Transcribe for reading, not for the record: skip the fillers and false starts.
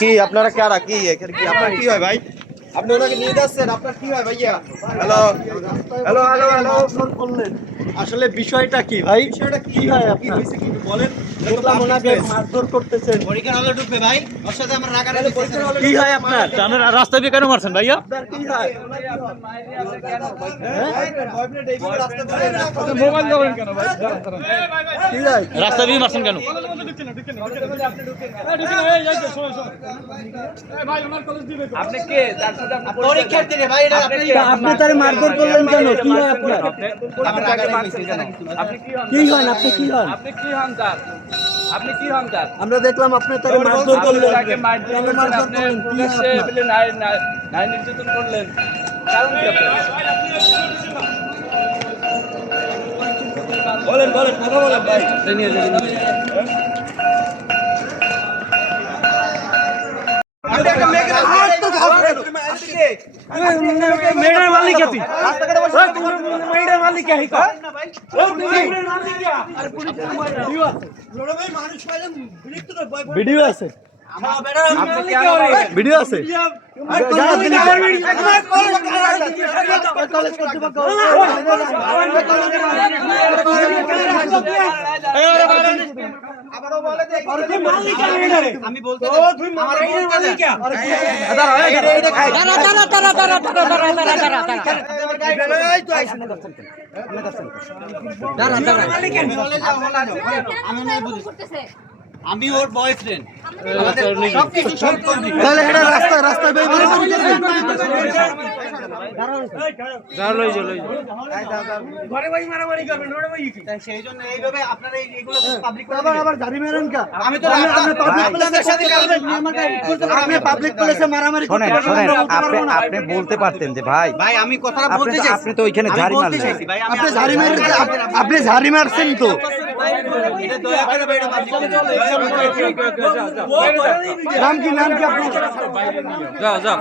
কি আপনারা কারা কি এখানে কি আপনার কি হয় ভাই? আপনি ওনাকে নিয়ে যাচ্ছেন, আপনার কি হয় ভাইয়া? হ্যালো হ্যালো হ্যালো হ্যালো, আসলে বিষয়টা কি ভাই? বিষয়টা কি হয় কি আপনার? হয়েছে কি বলেন? দেখলাম ওনাকে মারধর করতেছেন। পরীক্ষা হলে ঢুকবে ভাই, ওর সাথে আমরা রাগারাগি করতেছি। কি হয় আপনার? আপনারা রাস্তা দিয়ে কেন মারছেন ভাইয়া? আপনার কি হয়? বয়ফ্রেন্ড এইভাবে রাস্তা ধরে মোবাইল দেবেন কেন ভাই? কি হয়? রাস্তা দিয়ে মারছেন কেন? আপনি কে? তার সাথে পরীক্ষার্থী রে ভাই, এটা আপনি আপনি তারে মারধর করলেন কেন? কি হয় আপনার? আমরা তাকে রাগারাগি মারছেন কেন? আপনি কি হন? কি হন? আপনি কি হন? আপনি কি হন তার? আপনি কি হন তার? আমরা দেখলাম আপনি তারে মারধর আপনি করলেন। তাকে মারধর কেন করলেন, মারধর আপনি করলেন? কি হয় পুলিশে আপনার? বলে নারী নির্যাতন করলেন। কারণ কি আপনার? বলেন বলেন, কথা বলেন ভাই। আপনি একটা মেয়েকে হাত তো ধরবেন। মেয়েটার মালিক কি? মেয়েটার মালিক কি? ভিডিও আছে, ভিডিও আছে। আমি বলতে আমার আমি ওর বয়ফ্রেন্ড, সবকিছু সব করবি। তাহলে এটা রাস্তা রাস্তায় বের করে সেই জন্য এইভাবে আপনারা এইগুলো পাবলিক আবার গাড়ি মেরেন কা? আমি তো পাবলিক প্লেসের সাথে আপনি পাবলিক প্লেসে মারামারি করতে শোনেন শোনেন, পারবেন না? আপনি বলতে পারতেন যে ভাই ভাই আমি কথাটা বলতে চাইছি, আপনি তো ওইখানে আমি ঝাড়ি বলতে মারলেন। চাইছি ভাই, আপনি ঝাড়ি মেরে আপনি ঝাড়ি মারছেন তো। এটা দয়া করে ভাই, এটা পাবলিক নাম কি নাম কি আপনার? যাও যাও।